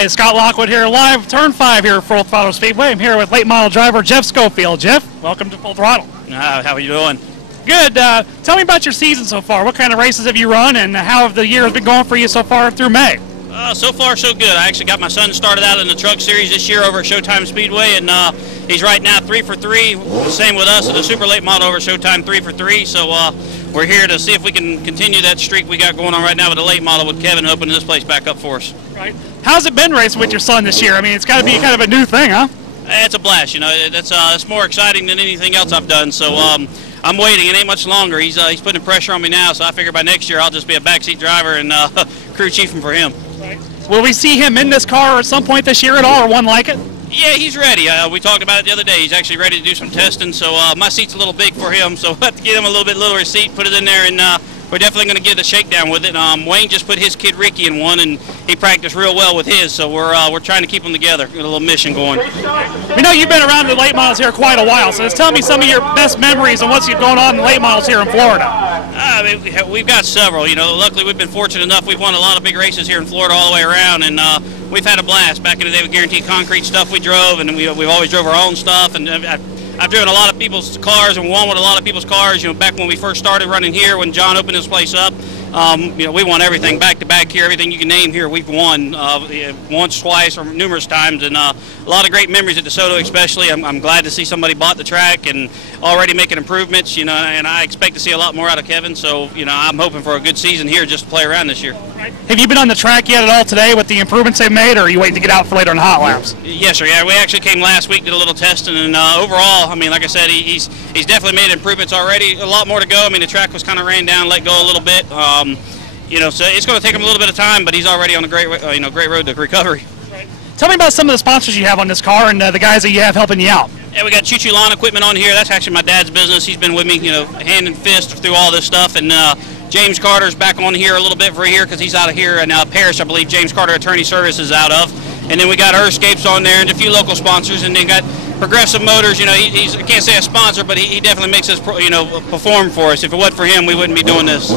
Hi, Scott Lockwood here, live turn 5 here at Full Throttle Speedway. I'm here with late model driver Jeff Schofield. Jeff, welcome to Full Throttle. How are you doing? Good. Tell me about your season so far. What kind of races have you run, and how have the year has been going for you so far through May? So far, so good. I actually got my son started out in the truck series this year over at Showtime Speedway, and he's right now 3 for 3. Same with us at the super late model over at Showtime, 3 for 3. So we're here to see if we can continue that streak we got going on right now with the late model with Kevin opening this place back up for us. Right. How's it been racing with your son this year? I mean, it's got to be kind of a new thing, huh? It's a blast. You know, it's more exciting than anything else I've done. So I'm waiting. It ain't much longer. He's putting pressure on me now. So I figure by next year I'll just be a backseat driver and crew chiefing for him. Right. Will we see him in this car at some point this year at all, or one like it? Yeah, he's ready. We talked about it the other day. He's actually ready to do some testing. So my seat's a little big for him. So we'll have to get him a little bit littler seat, put it in there, and we're definitely going to get a shakedown with it. Wayne just put his kid Ricky in one, and he practiced real well with his. So we're trying to keep them together. Got a little mission going. We know you've been around the late models here quite a while. So just tell me some of your best memories and what's going on in the late models here in Florida. We've got several. You know, luckily we've been fortunate enough. We've won a lot of big races here in Florida all the way around, and we've had a blast. Back in the day with Guaranteed Concrete stuff we drove, and we've always drove our own stuff. And I've driven a lot of people's cars and won with a lot of people's cars. You know, back when we first started running here, when John opened this place up, you know, we won everything back to back here. Everything you can name here, we've won once, twice, or numerous times, and a lot of great memories at DeSoto, especially. I'm glad to see somebody bought the track and already making improvements. You know, and I expect to see a lot more out of Kevin. So, you know, I'm hoping for a good season here just to play around this year. Have you been on the track yet at all today with the improvements they've made, or are you waiting to get out for later on hot laps? Yes, sir. Yeah, we actually came last week, did a little testing, and overall, I mean, like I said, he's definitely made improvements already. A lot more to go. I mean, the track was kind of ran down, let go a little bit. You know, so it's going to take him a little bit of time, but he's already on a great road to recovery. Right. Tell me about some of the sponsors you have on this car and the guys that you have helping you out. Yeah, we got Choo Choo Lawn Equipment on here. That's actually my dad's business. He's been with me, you know, hand and fist through all this stuff. And James Carter's back on here a little bit for here because he's out of here in Paris, I believe. James Carter Attorney Services out of. And then we got Earthscapes on there and a few local sponsors. And then got Progressive Motors. You know, he's I can't say a sponsor, but he definitely makes us, you know, perform for us. If it wasn't for him, we wouldn't be doing this.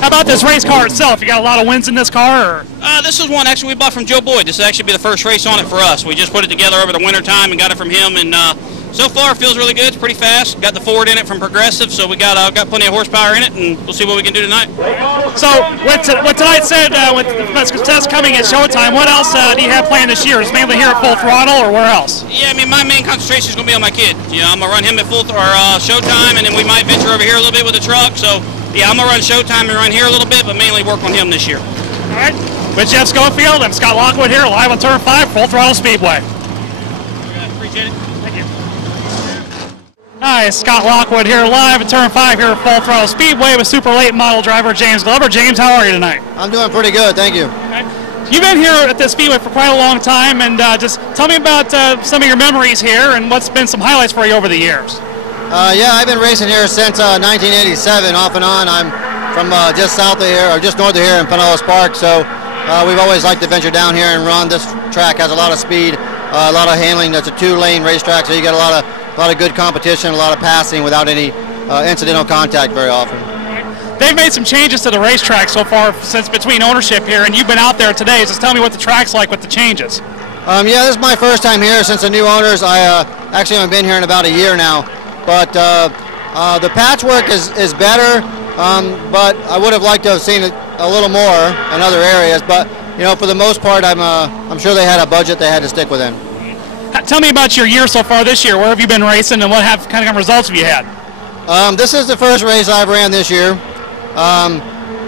How about this race car itself? You got a lot of wins in this car? Or? This is one actually we bought from Joe Boyd. This will actually be the first race on it for us. We just put it together over the winter time and got it from him, and so far it feels really good. It's pretty fast. Got the Ford in it from Progressive, so we got plenty of horsepower in it, and we'll see what we can do tonight. So what tonight said with the test coming at Showtime, what else do you have planned this year? Is it mainly here at Full Throttle or where else? Yeah, I mean, my main concentration is going to be on my kid. You know, I'm going to run him at Showtime, and then we might venture over here a little bit with the truck. So yeah, I'm going to run Showtime and run here a little bit, but mainly work on him this year. All right. With Jeff Schofield, I'm Scott Lockwood here, live on Turn 5, Full Throttle Speedway. Appreciate it. Thank you. Hi, Scott Lockwood here, live at Turn 5 here at Full Throttle Speedway with super late model driver James Glover. James, how are you tonight? I'm doing pretty good, thank you. Okay. You've been here at this Speedway for quite a long time, and just tell me about some of your memories here and what's been some highlights for you over the years. Yeah, I've been racing here since 1987, off and on. I'm from just south of here, or just north of here in Pinellas Park, so we've always liked to venture down here and run. This track has a lot of speed, a lot of handling. It's a 2-lane racetrack, so you get a lot of good competition, a lot of passing without any incidental contact very often. They've made some changes to the racetrack so far since between ownership here, and you've been out there today. Just tell me what the track's like with the changes. Yeah, this is my first time here since the new owners. I actually haven't been here in about a year now, but the patchwork is better, but I would have liked to have seen it a little more in other areas. But you know, for the most part, I'm sure they had a budget they had to stick within. Tell me about your year so far this year. Where have you been racing, and what kind of results have you had? This is the first race I've ran this year.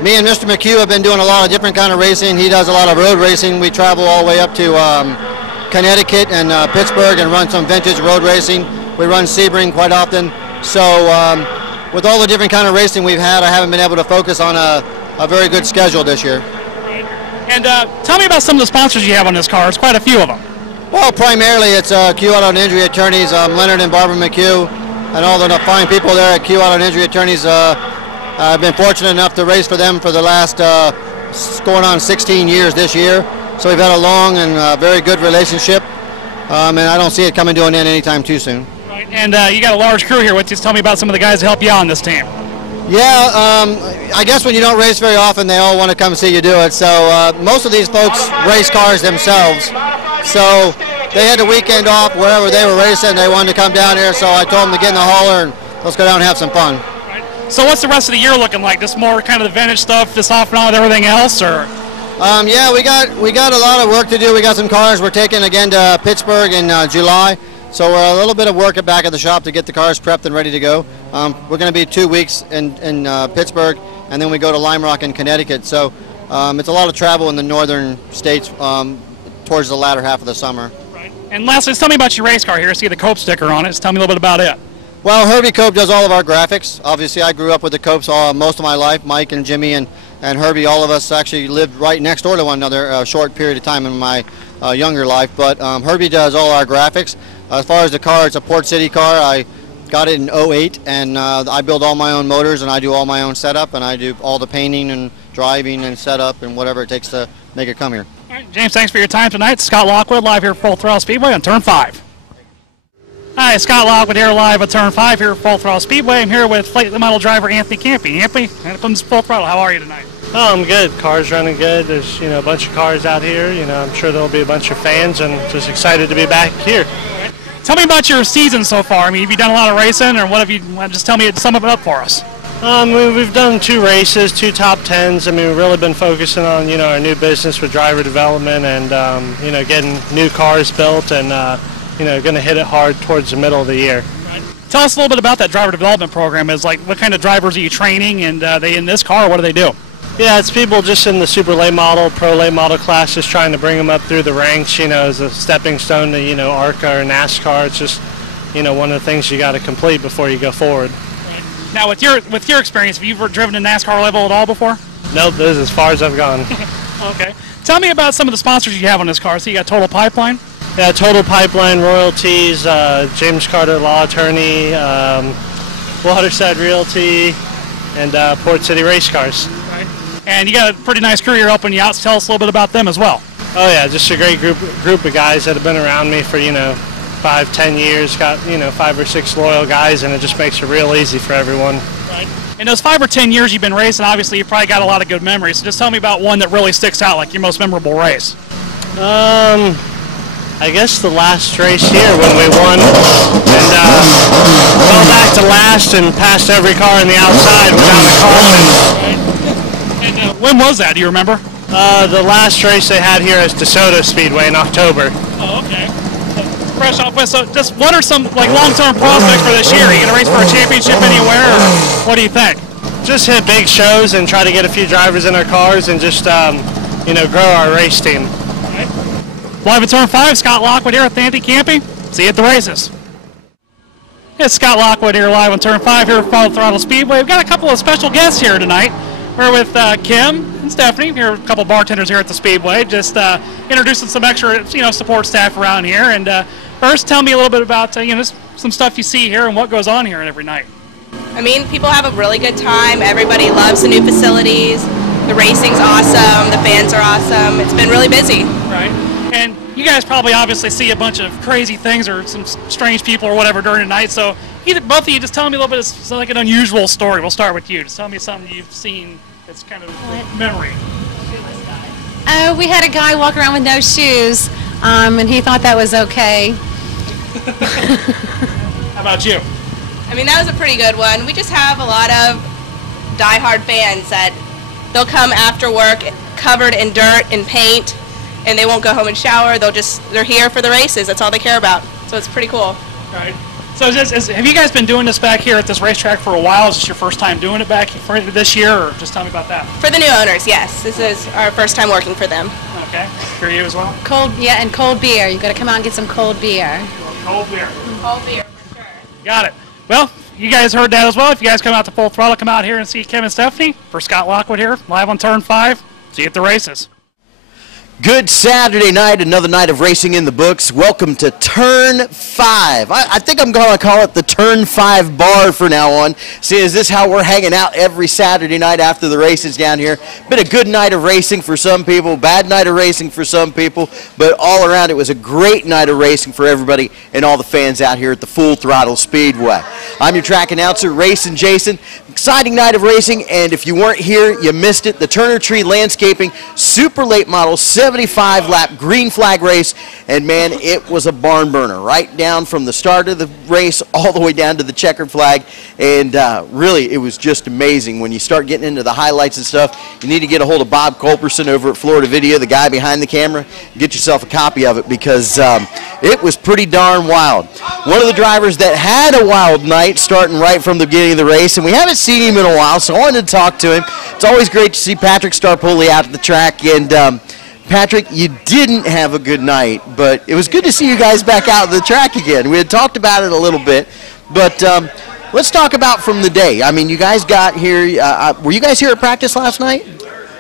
Me and Mr. McHugh have been doing a lot of different kind of racing. He does a lot of road racing. We travel all the way up to Connecticut and Pittsburgh and run some vintage road racing. We run Sebring quite often. So with all the different kind of racing we've had, I haven't been able to focus on a very good schedule this year. And tell me about some of the sponsors you have on this car. It's quite a few of them. Well, primarily it's Q Auto and Injury Attorneys, Leonard and Barbara McHugh, and all the fine people there at Q Auto and Injury Attorneys. I've been fortunate enough to race for them for the last going on 16 years this year. So we've had a long and very good relationship, and I don't see it coming to an end anytime too soon. Right. And you got a large crew here. Just tell me about some of the guys that help you out on this team. Yeah, I guess when you don't race very often, they all want to come see you do it. So most of these folks race cars themselves. So they had the weekend off wherever they were racing. They wanted to come down here, so I told them to get in the hauler and let's go down and have some fun. So what's the rest of the year looking like? Just more kind of the vintage stuff, just off and on with everything else, or? Yeah, we got a lot of work to do. We got some cars we're taking again to Pittsburgh in July. So we're a little bit of work back at the shop to get the cars prepped and ready to go. We're going to be 2 weeks in Pittsburgh, and then we go to Lime Rock in Connecticut. So it's a lot of travel in the northern states towards the latter half of the summer. Right. And lastly, just tell me about your race car here. I see the Cope sticker on it. Just tell me a little bit about it. Well, Herbie Cope does all of our graphics. Obviously, I grew up with the Copes most of my life. Mike and Jimmy and Herbie, all of us actually lived right next door to one another a short period of time in my younger life. But Herbie does all our graphics. As far as the car, it's a Port City car. I got it in '08, and I build all my own motors, and I do all my own setup, and I do all the painting and driving and setup and whatever it takes to make it come here. All right, James, thanks for your time tonight. Scott Lockwood live here at Full Throttle Speedway on Turn 5. Hi, Scott Lockwood here live at Turn 5 here at Full Throttle Speedway. I'm here with flight model driver Anthony Campy. Anthony, here comes Full Throttle. How are you tonight? Oh, I'm good. Car's running good. There's, a bunch of cars out here. I'm sure there'll be a bunch of fans, and just excited to be back here. Tell me about your season so far. I mean, have you done a lot of racing, or what have you? Just tell me, sum it up for us. We've done 2 races, 2 top 10s. I mean, we've really been focusing on, our new business with driver development and, getting new cars built and, going to hit it hard towards the middle of the year. Right. Tell us a little bit about that driver development program. Is like, what kind of drivers are you training, and they in this car? What do they do? Yeah, it's people just in the super late model, pro late model class, just trying to bring them up through the ranks, as a stepping stone to, ARCA or NASCAR. It's just, one of the things you got to complete before you go forward. Right. Now, with your experience, have you ever driven to NASCAR level at all before? Nope, this is as far as I've gone. Okay. Tell me about some of the sponsors you have on this car. So you got Total Pipeline? Yeah, Total Pipeline, Royalties, James Carter Law Attorney, Waterside Realty, and Port City Race Cars. Right. And you got a pretty nice crew here helping you out. So tell us a little bit about them as well. Oh yeah, just a great group of guys that have been around me for 5-10 years. Got 5 or 6 loyal guys, and it just makes it real easy for everyone. Right. In those 5 or 10 years you've been racing, obviously you probably got a lot of good memories. So just tell me about one that really sticks out, like your most memorable race. I guess the last race here when we won and fell back to last and passed every car on the outside without a call. And when was that? Do you remember? The last race they had here is DeSoto Speedway in October. Oh, okay. Fresh off with, so just what are some long-term prospects for this year? Are you going to race for a championship anywhere, or what do you think? Just hit big shows and try to get a few drivers in our cars and just grow our race team. Right. Live at Turn 5, Scott Lockwood here with Anthony Campy. See you at the races. It's Scott Lockwood here live on Turn 5 here at Full Throttle Speedway. We've got a couple of special guests here tonight. We're with Kim and Stephanie. We're a couple of bartenders here at the Speedway, just introducing some extra, support staff around here. And first, tell me a little bit about, some stuff you see here and what goes on here every night. I mean, people have a really good time. Everybody loves the new facilities. The racing's awesome. The fans are awesome. It's been really busy. Right. And you guys probably obviously see a bunch of crazy things or some strange people or whatever during the night. So both of you, just tell me a little bit. It's like an unusual story. We'll start with you. Just tell me something you've seen that's kind of memory. We had a guy walk around with no shoes, and he thought that was okay. How about you? I mean, that was a pretty good one. We just have a lot of diehard fans that they'll come after work covered in dirt and paint, and they won't go home and shower. They're here for the races. That's all they care about. So it's pretty cool. Right. So have you guys been doing this back here at this racetrack for a while? Is this your first time doing it back for this year, or just tell me about that? For the new owners, yes. This is our first time working for them. Okay. For you as well? And cold beer. You've got to come out and get some cold beer. Cold beer. Cold beer, for sure. Got it. Well, you guys heard that as well. If you guys come out to Full Throttle, come out here and see Kim and Stephanie. For Scott Lockwood here, live on Turn 5. See you at the races. Good Saturday night, another night of racing in the books. Welcome to Turn 5. I think I'm going to call it the Turn 5 bar from now on. See, is this how we're hanging out every Saturday night after the races down here? Been a good night of racing for some people, bad night of racing for some people, but all around it was a great night of racing for everybody and all the fans out here at the Full Throttle Speedway. I'm your track announcer, Racing Jason. Exciting night of racing, and if you weren't here, you missed it. The Turner Tree Landscaping Super Late Model 75-lap green flag race, and man, it was a barn burner, right down from the start of the race all the way down to the checkered flag, and really, it was just amazing. When you start getting into the highlights and stuff, you need to get a hold of Bob Culberson over at Florida Video, the guy behind the camera, get yourself a copy of it, because it was pretty darn wild. One of the drivers that had a wild night starting right from the beginning of the race, and we haven't seen him in a while, so I wanted to talk to him. It's always great to see Patrick Starpoli out at the track, and Patrick, you didn't have a good night, but it was good to see you guys back out on the track again. We had talked about it a little bit, but let's talk about from the day. I mean, you guys got here, were you guys here at practice last night?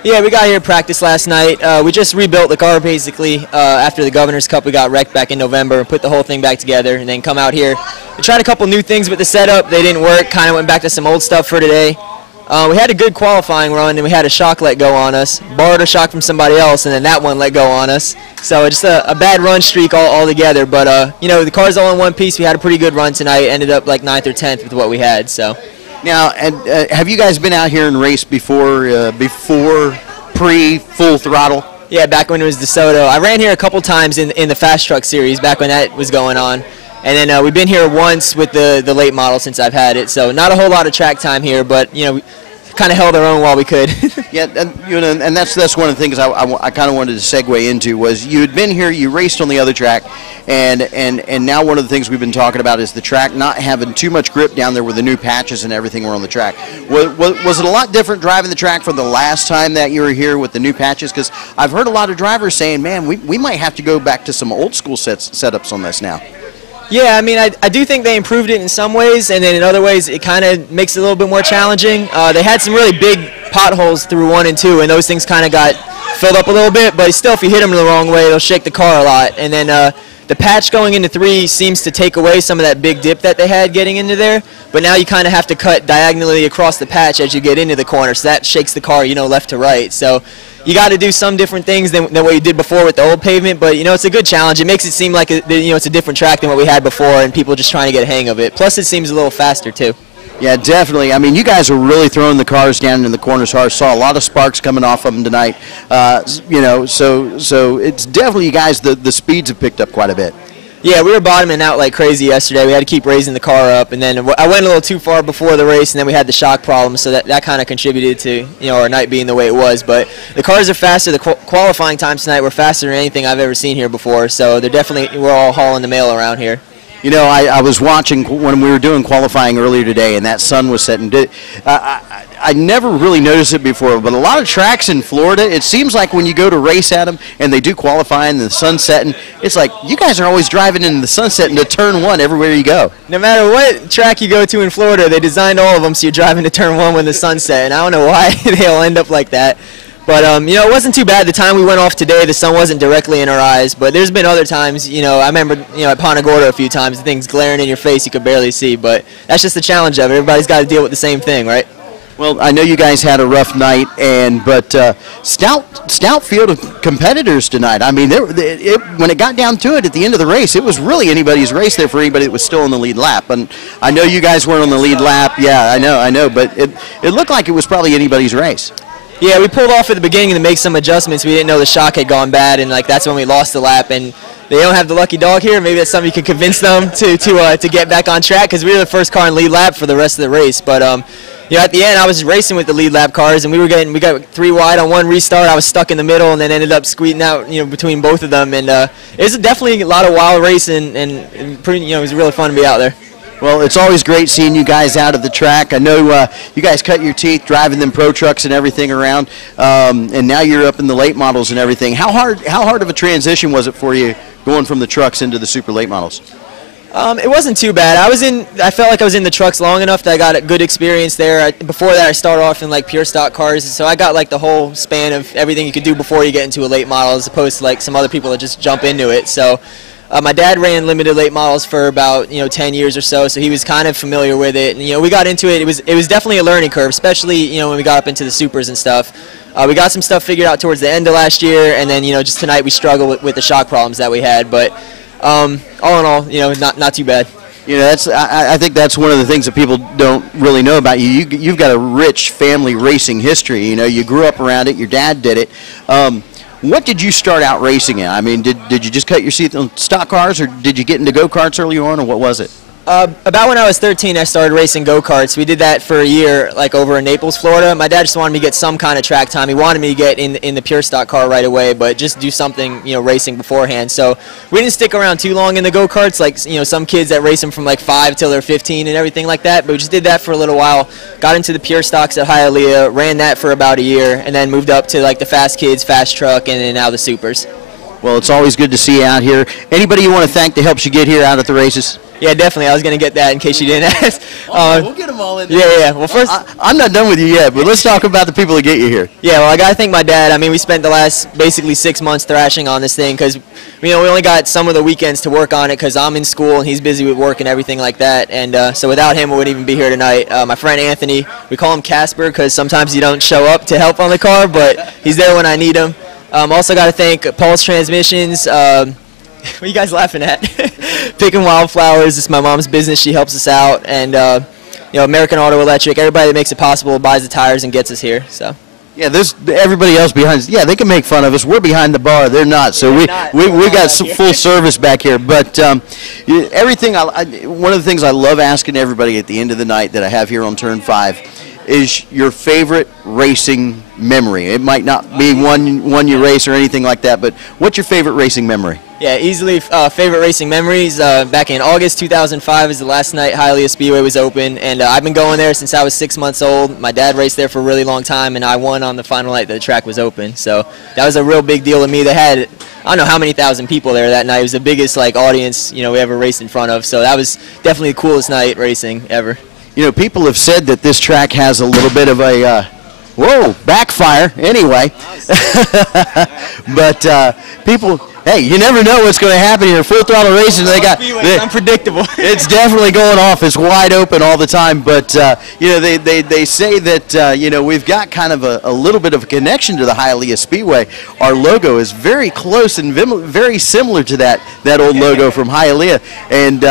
Yeah, we got here at practice last night. We just rebuilt the car basically after the Governor's Cup. We got wrecked back in November and put the whole thing back together and then come out here. We tried a couple new things with the setup. They didn't work. Kind of went back to some old stuff for today. We had a good qualifying run, and we had a shock let go on us. Borrowed a shock from somebody else, and then that one let go on us. So just a bad run streak all together. But, you know, the car's all in one piece. We had a pretty good run tonight. Ended up like 9th or 10th with what we had. So now, and have you guys been out here and raced before, pre-Full Throttle? Yeah, back when it was DeSoto. I ran here a couple times in the Fast Truck Series back when that was going on. And then we've been here once with the late model since I've had it. So not a whole lot of track time here, but, you know, we kind of held our own while we could. Yeah, and, you know, and that's one of the things I kind of wanted to segue into was you had been here, you raced on the other track, and now one of the things we've been talking about is the track not having too much grip down there where the new patches and everything were on the track. Was it a lot different driving the track from the last time that you were here with the new patches? Because I've heard a lot of drivers saying, man, we might have to go back to some old school setups on this now. Yeah, I mean, I do think they improved it in some ways, and then in other ways it kind of makes it a little bit more challenging. They had some really big potholes through 1 and 2, and those things kind of got filled up a little bit, but still, if you hit them the wrong way, they'll shake the car a lot. And then the patch going into 3 seems to take away some of that big dip that they had getting into there, but now you kind of have to cut diagonally across the patch as you get into the corner, so that shakes the car, you know, left to right. So you got to do some different things than what you did before with the old pavement, but, you know, it's a good challenge. It makes it seem like, you know, it's a different track than what we had before, and people are just trying to get a hang of it. Plus, it seems a little faster, too. Yeah, definitely. I mean, you guys are really throwing the cars down in the corners hard. Saw a lot of sparks coming off of them tonight. You know, so it's definitely, you guys, the speeds have picked up quite a bit. Yeah, we were bottoming out like crazy yesterday. We had to keep raising the car up, and then I went a little too far before the race, and then we had the shock problem, so that kind of contributed to, you know, our night being the way it was. But the cars are faster. The qualifying times tonight were faster than anything I've ever seen here before, so we're all hauling the mail around here. You know, I was watching when we were doing qualifying earlier today, and that sun was setting. I never really noticed it before, but a lot of tracks in Florida, it seems like when you go to race at them and they do qualifying and the sun's setting, it's like you guys are always driving into the sunset into turn 1 everywhere you go. No matter what track you go to in Florida, they designed all of them so you're driving to turn 1 when the sun's set, and I don't know why they all end up like that. But, you know, it wasn't too bad. The time we went off today, the sun wasn't directly in our eyes. But there's been other times, you know, I remember, you know, at Ponta Gorda a few times, the thing's glaring in your face, you could barely see. But that's just the challenge of it. Everybody's got to deal with the same thing, right? Well, I know you guys had a rough night, but stout field of competitors tonight. I mean, when it got down to it at the end of the race, it was really anybody's race there for anybody that was still in the lead lap. And I know you guys weren't on the lead lap. Yeah, I know, but it looked like it was probably anybody's race. Yeah, we pulled off at the beginning to make some adjustments. We didn't know the shock had gone bad, and like that's when we lost the lap. And they don't have the lucky dog here. Maybe that's something you could convince them to get back on track, because we were the first car in lead lap for the rest of the race. But you know, at the end, I was racing with the lead lap cars, and we got 3 wide on one restart. I was stuck in the middle, and then ended up squeezing out, you know, between both of them. And it was definitely a lot of wild racing, and pretty, you know, it was really fun to be out there. Well, it's always great seeing you guys out of the track. I know you guys cut your teeth driving them pro trucks and everything around, and now you're up in the late models and everything. How hard of a transition was it for you going from the trucks into the super late models? It wasn't too bad. I felt like I was in the trucks long enough that I got a good experience there. Before that, I started off in like pure stock cars, so I got like the whole span of everything you could do before you get into a late model, as opposed to like some other people that just jump into it. So my dad ran limited late models for about 10 years or so he was kind of familiar with it. And we got into it. It was definitely a learning curve, especially when we got up into the supers and stuff. We got some stuff figured out towards the end of last year, and then just tonight we struggled with the shock problems that we had, but. All in all, not too bad. I think that's one of the things that people don't really know about you. You've got a rich family racing history. You grew up around it. Your dad did it. What did you start out racing in? I mean, did you just cut your teeth on stock cars, or did you get into go-karts early on, or what was it? About when I was 13, I started racing go-karts. We did that for a year, like over in Naples, Florida. My dad just wanted me to get some kind of track time. He wanted me to get in the pure stock car right away, but just do something, racing beforehand. So we didn't stick around too long in the go-karts, like, some kids that race them from like 5 till they're 15 and everything like that. But we just did that for a little while. Got into the pure stocks at Hialeah, ran that for about a year, and then moved up to like the fast kids, fast truck, and then now the supers. Well, it's always good to see you out here. Anybody you want to thank that helps you get here out at the races? Yeah, definitely. I was going to get that in case you didn't ask. We'll get them all in there. Yeah. Well, first, I'm not done with you yet, but let's talk about the people that get you here. Yeah, well, I got to thank my dad. I mean, we spent the last basically 6 months thrashing on this thing because, we only got some of the weekends to work on it because I'm in school and he's busy with work and everything like that. And so without him, we wouldn't even be here tonight. My friend Anthony, we call him Casper because sometimes he don't show up to help on the car, but he's there when I need him. Also got to thank Pulse Transmissions. What are you guys laughing at? Picking Wildflowers. It's my mom's business. She helps us out. And, American Auto Electric, everybody that makes it possible, buys the tires and gets us here. So. Yeah, there's everybody else behind us. Yeah, they can make fun of us. We're behind the bar. They're not. So we got some full service back here. But everything, one of the things I love asking everybody at the end of the night that I have here on Turn 5 is your favorite racing memory. It might not be one you race or anything like that, but what's your favorite racing memory? Yeah, easily favorite racing memories. Back in August 2005 is the last night Hialeah Speedway was open, and I've been going there since I was 6 months old. My dad raced there for a really long time, and I won on the final night that the track was open. So that was a real big deal to me. They had, I don't know how many thousand people there that night. It was the biggest audience we ever raced in front of. So that was definitely the coolest night racing ever. People have said that this track has a little bit of a backfire anyway. But people, hey, you never know what's going to happen here. Full throttle racing, it's unpredictable. It's definitely going off. It's wide open all the time. But they say that we've got kind of a little bit of a connection to the Hialeah Speedway. Our logo is very close and very similar to that old logo from Hialeah, and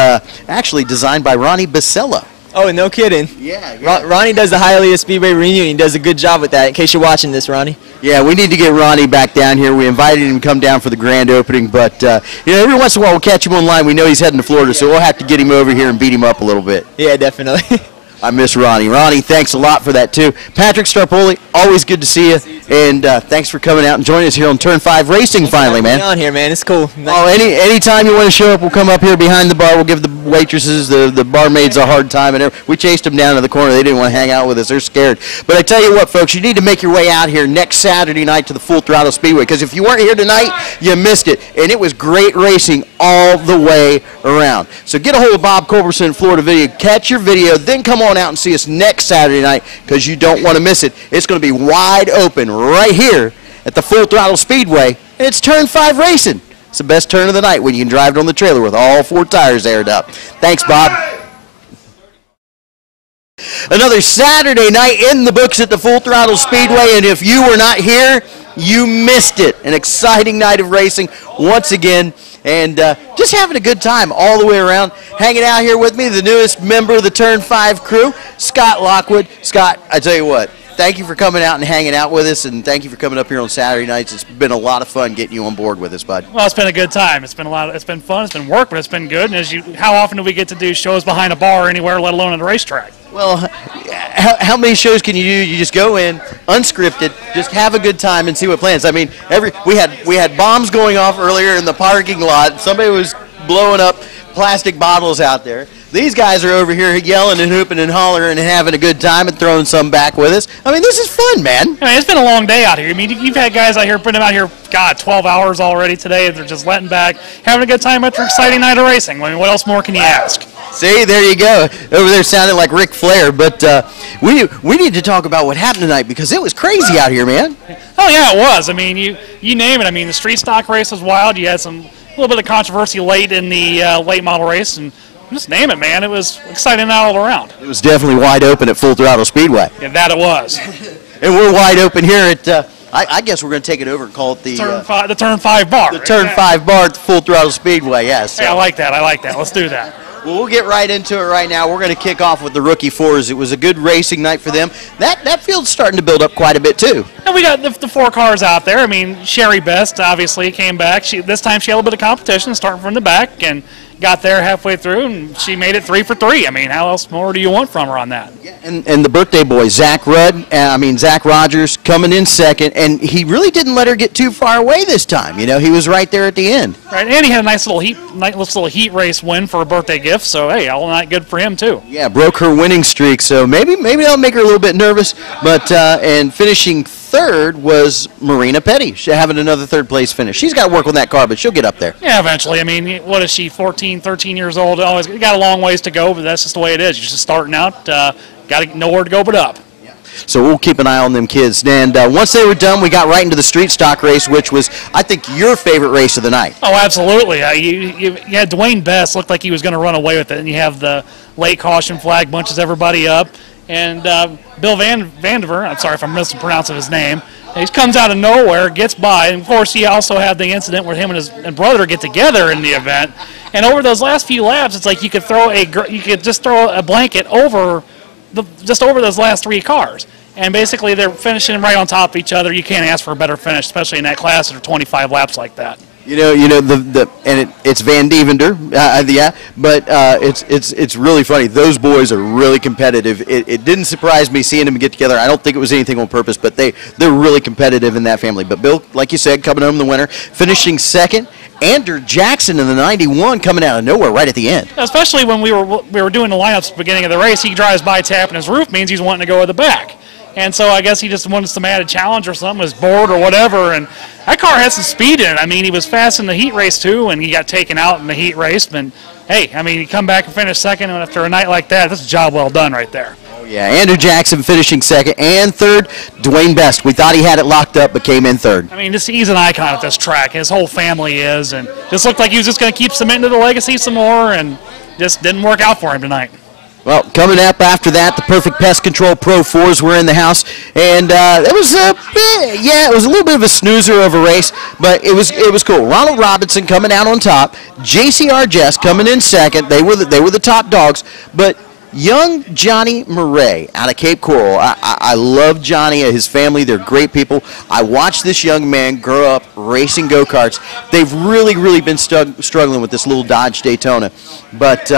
actually designed by Ronnie Basella. Oh, no kidding. Yeah. Ronnie does the Hialeah Speedway reunion. He does a good job with that, in case you're watching this, Ronnie. Yeah, we need to get Ronnie back down here. We invited him to come down for the grand opening, but every once in a while we'll catch him online. We know he's heading to Florida, so we'll have to get him over here and beat him up a little bit. Yeah, definitely. I miss Ronnie. Ronnie, thanks a lot for that, too. Patrick Starpoli, always good to see you, and thanks for coming out and joining us here on Turn 5 Racing finally, man. On here, man. It's cool. Anytime you want to show up, we'll come up here behind the bar. We'll give the waitresses, the barmaids a hard time. And we chased them down to the corner. They didn't want to hang out with us. They're scared. But I tell you what, folks, you need to make your way out here next Saturday night to the Full Throttle Speedway, because if you weren't here tonight, you missed it. And it was great racing all the way around. So get a hold of Bob Culberson in Florida Video. Catch your video. Then come on out and see us next Saturday night, because you don't want to miss it. It's going to be wide open right here at the Full Throttle Speedway. And it's Turn 5 racing. It's the best turn of the night when you can drive it on the trailer with all 4 tires aired up. Thanks, Bob. Another Saturday night in the books at the Full Throttle Speedway, and if you were not here, you missed it. An exciting night of racing once again, and just having a good time all the way around. Hanging out here with me, the newest member of the Turn 5 crew, Scott Lockwood. Scott, I tell you what, thank you for coming out and hanging out with us, and thank you for coming up here on Saturday nights. It's been a lot of fun getting you on board with us, bud. Well, it's been a good time. It's been fun. It's been work, but it's been good. And how often do we get to do shows behind a bar anywhere, let alone at a racetrack? Well, how many shows can you do? You just go in, unscripted, just have a good time and see what plans. I mean, we had bombs going off earlier in the parking lot. Somebody was blowing up plastic bottles out there. These guys are over here yelling and hooping and hollering and having a good time and throwing some back with us. I mean, this is fun, man. I mean, it's been a long day out here. I mean, you've had guys out here putting them out here, God, 12 hours already today. They're just letting back, having a good time after an exciting night of racing. I mean, what else more can you ask? See, there you go. Over there sounding like Ric Flair. But we need to talk about what happened tonight because it was crazy out here, man. Oh, yeah, it was. I mean, you name it. I mean, the street stock race was wild. You had a little bit of controversy late in the late model race, and just name it, man. It was exciting all around. It was definitely wide open at Full Throttle Speedway. Yeah, that it was. And we're wide open here at, I guess we're going to take it over and call it the Turn 5 bar. The Turn 5 bar at the Full Throttle Speedway, yes. Yeah, I like that. Let's do that. Well, we'll get right into it right now. We're going to kick off with the Rookie Fours. It was a good racing night for them. That field's starting to build up quite a bit, too. And we got the 4 cars out there. I mean, Sherry Best, obviously, came back. This time she had a little bit of competition, starting from the back, and got there halfway through, and she made it 3 for 3. I mean, how else more do you want from her on that? Yeah, and the birthday boy, Zach Rogers, coming in second, and he really didn't let her get too far away this time. You know, he was right there at the end. Right, and he had a nice little heat race win for a birthday gift, so, hey, all not good for him, too. Yeah, broke her winning streak, so maybe that'll make her a little bit nervous, but and finishing third was Marina Petty, having another third-place finish. She's got to work on that car, but she'll get up there. Yeah, eventually. I mean, what is she, 14, 13 years old? Always got a long ways to go, but that's just the way it is. You're just starting out, got to know where to go but up. So we'll keep an eye on them kids. And once they were done, we got right into the street stock race, which was, I think, your favorite race of the night. Oh, absolutely. You had Dwayne Best, looked like he was going to run away with it, and you have the late caution flag, bunches everybody up. And Bill Vandiver, I'm sorry if I'm mispronouncing his name, he comes out of nowhere, gets by, and of course he also had the incident where him and his brother get together in the event. And over those last few laps, it's like you could just throw a blanket over those last 3 cars. And basically they're finishing right on top of each other. You can't ask for a better finish, especially in that class after 25 laps like that. It's Van Devender, yeah, but it's really funny. Those boys are really competitive. It didn't surprise me seeing them get together. I don't think it was anything on purpose, but they're really competitive in that family. But Bill, like you said, coming home the winner, finishing second. Andrew Jackson in the 91 coming out of nowhere right at the end. Especially when we were doing the lineups at the beginning of the race, he drives by tapping his roof, means he's wanting to go at the back. And so I guess he just wanted some added challenge or something, was bored or whatever. And that car had some speed in it. I mean, he was fast in the heat race too, and he got taken out in the heat race. But hey, I mean, he come back and finish second, and after a night like that, this is a job well done right there. Oh yeah, Andrew Jackson finishing second, and third, Dwayne Best. We thought he had it locked up, but came in third. I mean, he's an icon at this track. His whole family is, and just looked like he was just going to keep cementing the legacy some more, and just didn't work out for him tonight. Well, coming up after that, the Perfect Pest Control Pro 4s were in the house, and it was a little bit of a snoozer of a race, but it was cool. Ronald Robinson coming out on top, JCR Jess coming in second. They were the top dogs, but young Johnny Murray out of Cape Coral. I love Johnny and his family. They're great people. I watched this young man grow up racing go-karts. They've really been struggling with this little Dodge Daytona, but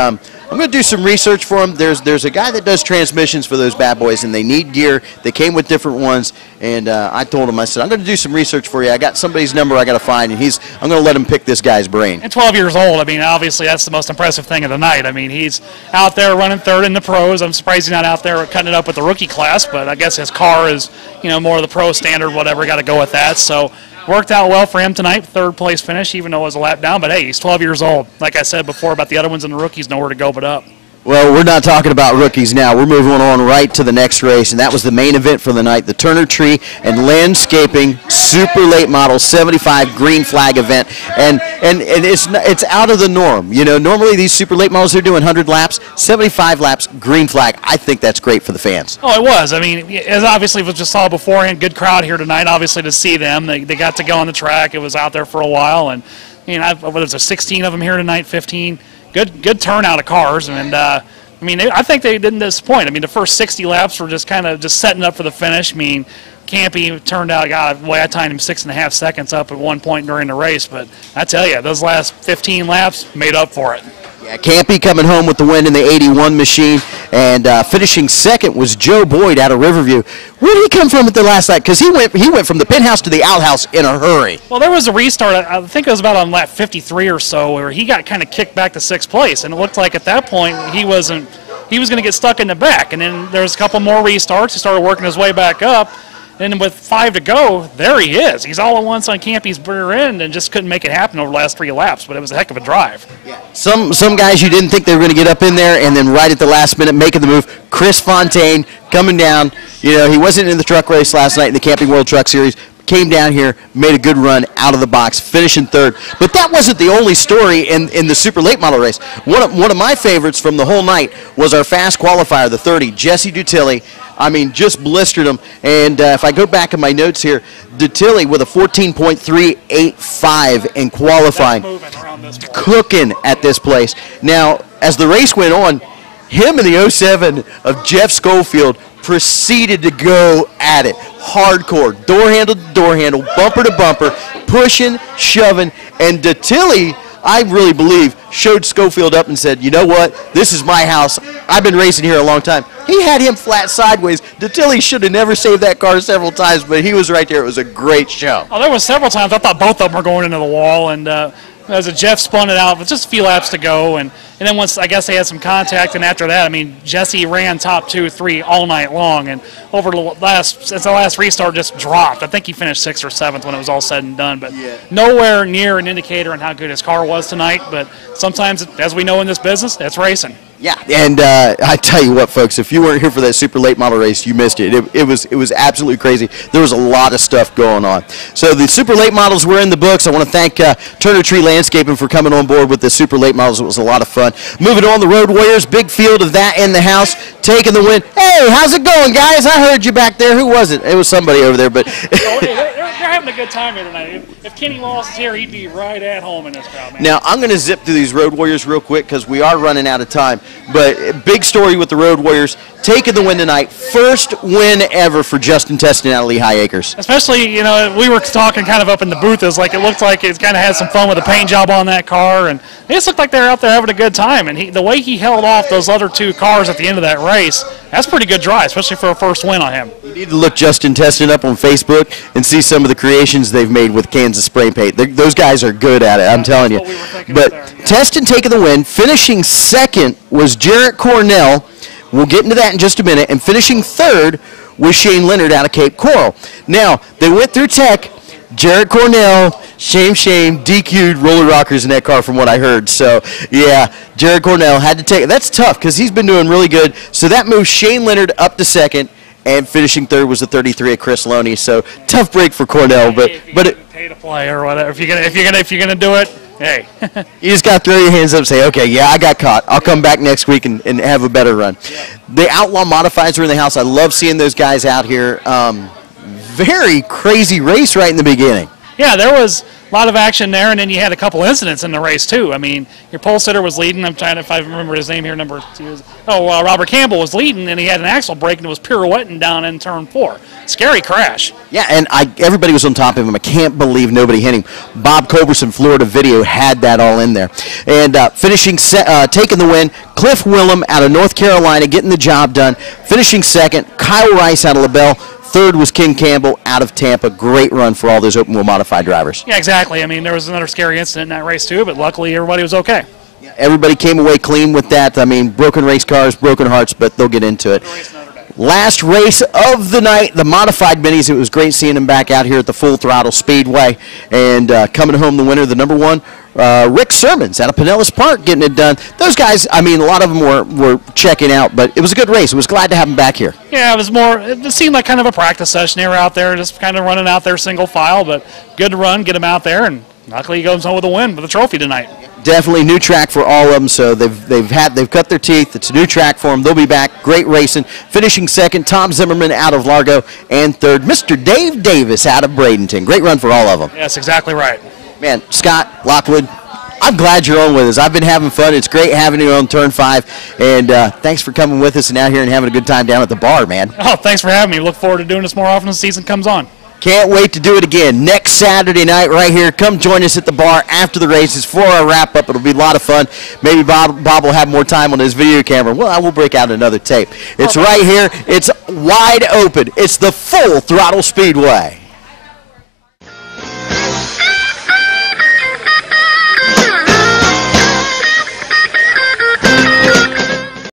I'm going to do some research for them. There's a guy that does transmissions for those bad boys, and they need gear. They came with different ones, and I told him, I said, I'm going to do some research for you. I got somebody's number I got to find, and I'm going to let him pick this guy's brain. And 12 years old, I mean, obviously that's the most impressive thing of the night. I mean, he's out there running third in the pros. I'm surprised he's not out there cutting it up with the rookie class, but I guess his car is, more of the pro standard, whatever. Got to go with that. So worked out well for him tonight, third place finish, even though it was a lap down. But hey, he's 12 years old. Like I said before about the other ones and the rookies, nowhere to go but up. Well, we're not talking about rookies now. We're moving on right to the next race, and that was the main event for the night, the Turner Tree and Landscaping Super Late Model 75 Green Flag event. And it's out of the norm. Normally these Super Late Models are doing 100 laps, 75 laps, Green Flag. I think that's great for the fans. Oh, it was. I mean, as obviously we just saw beforehand, good crowd here tonight, obviously, to see them. They got to go on the track. It was out there for a while, and there's 16 of them here tonight, 15. Good turnout of cars, and I think they didn't disappoint. I mean, the first 60 laps were just kind of setting up for the finish. I mean, Campy turned out, I timed him 6.5 seconds up at one point during the race, but I tell you, those last 15 laps made up for it. Yeah, Campy coming home with the win in the 81 machine, and finishing second was Joe Boyd out of Riverview. Where did he come from at the last lap? Because he went from the penthouse to the outhouse in a hurry. Well, there was a restart, I think it was about on lap 53 or so, where he got kind of kicked back to 6th place, and it looked like at that point he was going to get stuck in the back. And then there was a couple more restarts. He started working his way back up. And with 5 to go, there he is. He's all at once on Campy's rear end and just couldn't make it happen over the last 3 laps, but it was a heck of a drive. Yeah. Some guys you didn't think they were going to get up in there, and then right at the last minute making the move. Chris Fontaine coming down. You know, he wasn't in the truck race last night in the Camping World Truck Series. Came down here, made a good run out of the box, finishing 3rd. But that wasn't the only story in the super late model race. One of my favorites from the whole night was our fast qualifier, the 30, Jesse Dutilli. I mean, just blistered him. And if I go back in my notes here, Dutilli with a 14.385 in qualifying, cooking at this place. Now, as the race went on, him and the 07 of Jeff Schofield proceeded to go at it. Hardcore, door handle to door handle, bumper to bumper, pushing, shoving, and Dutilli, I really believe, showed Schofield up and said, you know what, this is my house. I've been racing here a long time. He had him flat sideways. Dutilli should have never saved that car several times, but he was right there. It was a great show. Oh, there was several times I thought both of them were going into the wall, and as Jeff spun it out with just a few laps to go, and then once I guess they had some contact, and after that, I mean, Jesse ran top 2, 3 all night long, and over the last restart just dropped. I think he finished 6th or 7th when it was all said and done, but nowhere near an indicator on how good his car was tonight. But sometimes, as we know in this business, that's racing. Yeah, and I tell you what, folks, if you weren't here for that super late model race, you missed it. It was absolutely crazy. There was a lot of stuff going on. So the super late models were in the books. I want to thank Turner Tree Landscaping for coming on board with the super late models. It was a lot of fun. Moving on, the Road Warriors, big field of that in the house, taking the win. Hey, how's it going, guys? I heard you back there. Who was it? It was somebody over there, but they're having a good time here tonight. If Kenny Wallace is here, he'd be right at home in this crowd, man. Now, I'm going to zip through these Road Warriors real quick because we are running out of time. But big story with the Road Warriors, taking the win tonight. First win ever for Justin Teston out of Lehigh Acres. Especially, you know, we were talking kind of up in the booth. It looked like it kind of had some fun with the paint job on that car. And it just looked like they were out there having a good time. And the way he held off those other 2 cars at the end of that race, that's pretty good drive, especially for a first win on him. You need to look Justin Teston up on Facebook and see some of the creations they've made with Kansas spray paint. Those guys are good at it, I'm telling you. But Teston taking the win, finishing second was Jarrett Cornell. We'll get into that in just a minute. And finishing third was Shane Leonard out of Cape Coral. Now, they went through tech. Jarrett Cornell, shame, DQ'd roller rockers in that car from what I heard. So, yeah, Jarrett Cornell had to take it. That's tough because he's been doing really good. So that moves Shane Leonard up to second, and finishing third was the 33 of Chris Loney. So tough break for Cornell, but it pay to play or whatever. If you're gonna do it, hey. You just got to throw your hands up and say, okay, yeah, I got caught. I'll come back next week and have a better run. Yeah. The Outlaw Modifieds are in the house. I love seeing those guys out here. Very crazy race right in the beginning. Yeah, there was a lot of action there, and then you had a couple incidents in the race, too. I mean, your pole sitter was leading. I'm trying to, if I remember his name here, Robert Campbell was leading, and he had an axle break, and it was pirouetting down in turn 4. Scary crash. Yeah, and everybody was on top of him. I can't believe nobody hit him. Bob Culberson, Florida Video, had that all in there. And taking the win, Cliff Willem out of North Carolina getting the job done. Finishing second, Kyle Rice out of LaBelle. Third was King Campbell out of Tampa. Great run for all those open wheel modified drivers. Yeah, exactly. I mean, there was another scary incident in that race too, but luckily everybody was okay. Yeah, everybody came away clean with that. I mean, broken race cars, broken hearts, but they'll get into it. Last race of the night, the modified minis. It was great seeing them back out here at the Full Throttle Speedway. And coming home the winner, the number 1, Rick Sermons out of Pinellas Park getting it done. Those guys, I mean, a lot of them were checking out, but it was a good race. I was glad to have them back here. Yeah, it seemed like kind of a practice session. They were out there just kind of running out there single file, but good to run, get them out there, and luckily he goes home with a win with a trophy tonight. Definitely new track for all of them, so they've cut their teeth. It's a new track for them. They'll be back. Great racing. Finishing second, Tom Zimmerman out of Largo, and third, Mr. Dave Davis out of Bradenton. Great run for all of them. Yes, exactly right. Man, Scott, Lockwood, I'm glad you're on with us. I've been having fun. It's great having you on Turn 5, and thanks for coming with us and out here and having a good time down at the bar, man. Oh, thanks for having me. Look forward to doing this more often as the season comes on. Can't wait to do it again next Saturday night right here. Come join us at the bar after the races for our wrap-up. It'll be a lot of fun. Maybe Bob will have more time on his video camera. Well, I will break out another tape. It's right here. It's wide open. It's the full Throttle Speedway.